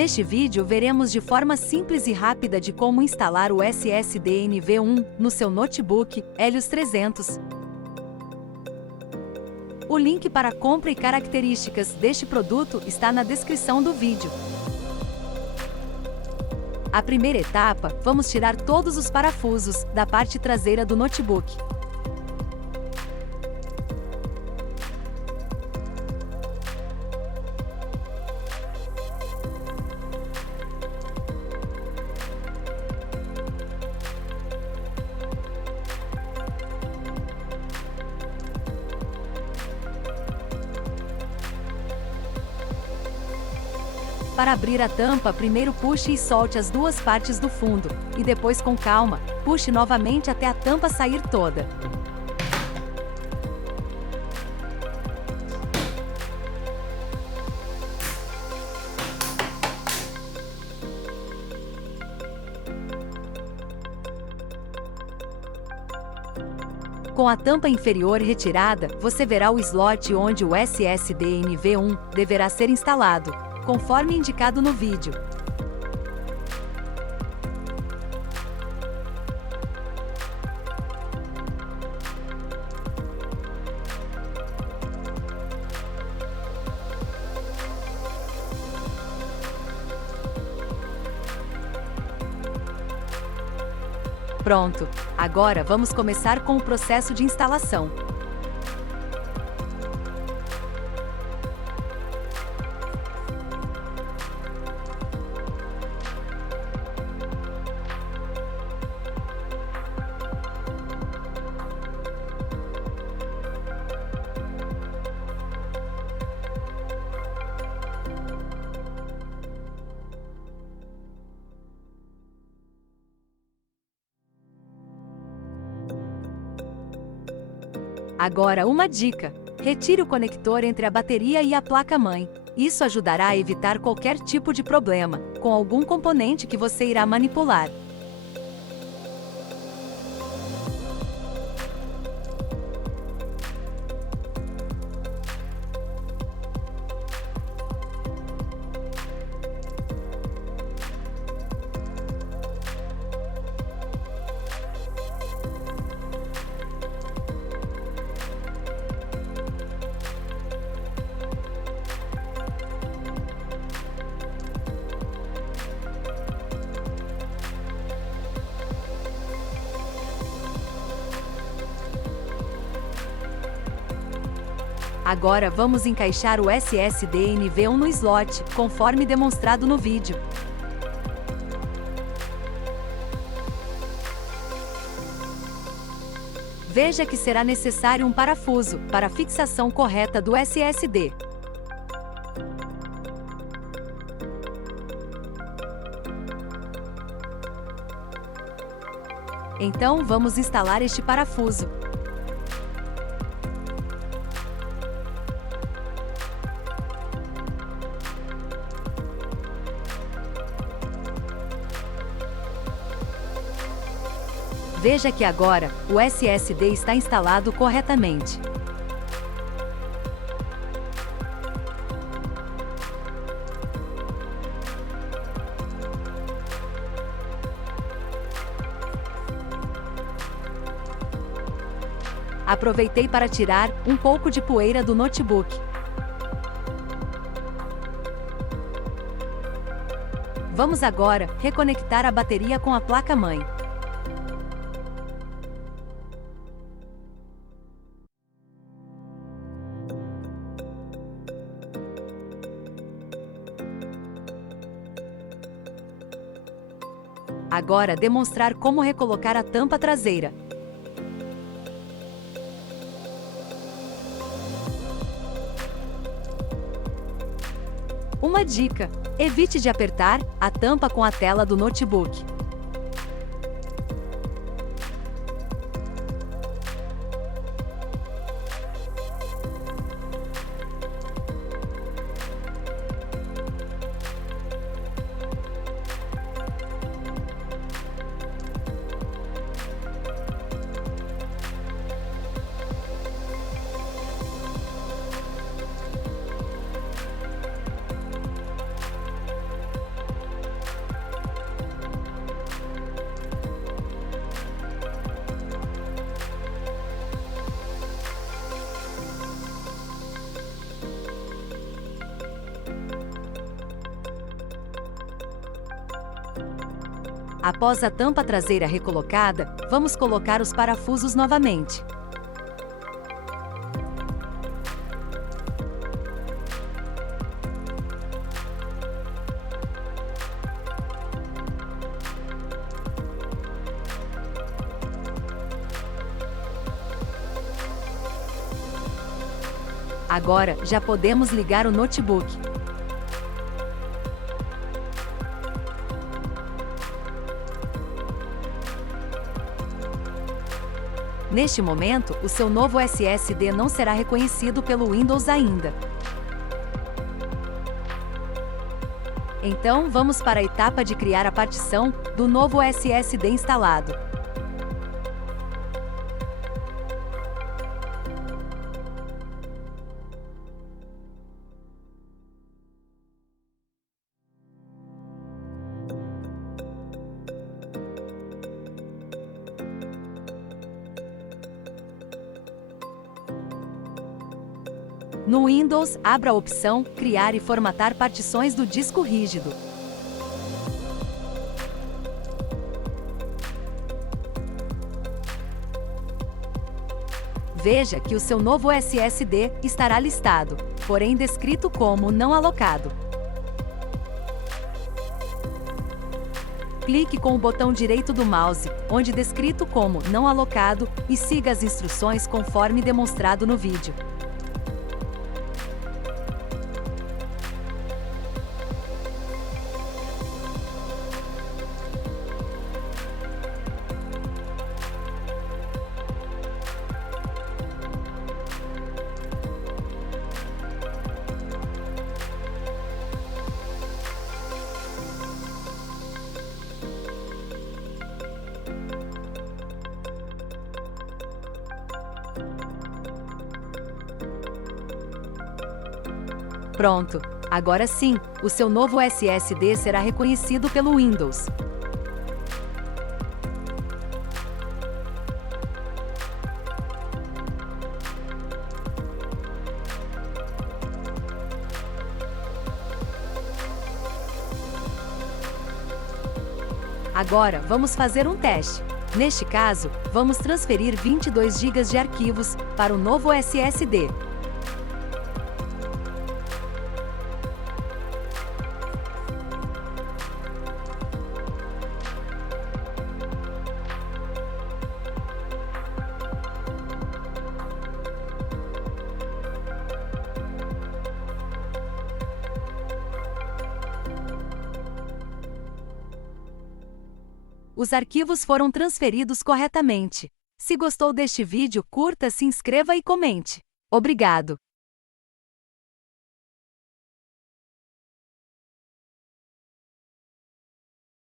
Neste vídeo veremos de forma simples e rápida de como instalar o SSD NV1 no seu notebook Helios 300. O link para compra e características deste produto está na descrição do vídeo. A primeira etapa, vamos tirar todos os parafusos da parte traseira do notebook. Para abrir a tampa, primeiro puxe e solte as duas partes do fundo, e depois com calma, puxe novamente até a tampa sair toda. Com a tampa inferior retirada, você verá o slot onde o SSD NV1 deverá ser instalado, conforme indicado no vídeo. Pronto! Agora vamos começar com o processo de instalação. Agora uma dica: retire o conector entre a bateria e a placa-mãe. Isso ajudará a evitar qualquer tipo de problema com algum componente que você irá manipular. Agora vamos encaixar o SSD NV1 no slot, conforme demonstrado no vídeo. Veja que será necessário um parafuso para a fixação correta do SSD. Então vamos instalar este parafuso. Veja que agora, o SSD está instalado corretamente. Aproveitei para tirar um pouco de poeira do notebook. Vamos agora reconectar a bateria com a placa-mãe. Agora demonstrar como recolocar a tampa traseira. Uma dica: evite de apertar a tampa com a tela do notebook. Após a tampa traseira recolocada, vamos colocar os parafusos novamente. Agora, já podemos ligar o notebook. Neste momento, o seu novo SSD não será reconhecido pelo Windows ainda. Então, vamos para a etapa de criar a partição do novo SSD instalado. No Windows, abra a opção Criar e formatar partições do disco rígido. Veja que o seu novo SSD estará listado, porém descrito como não alocado. Clique com o botão direito do mouse, onde descrito como não alocado, e siga as instruções conforme demonstrado no vídeo. Pronto! Agora sim, o seu novo SSD será reconhecido pelo Windows. Agora, vamos fazer um teste. Neste caso, vamos transferir 22 GB de arquivos para o novo SSD. Os arquivos foram transferidos corretamente. Se gostou deste vídeo, curta, se inscreva e comente. Obrigado!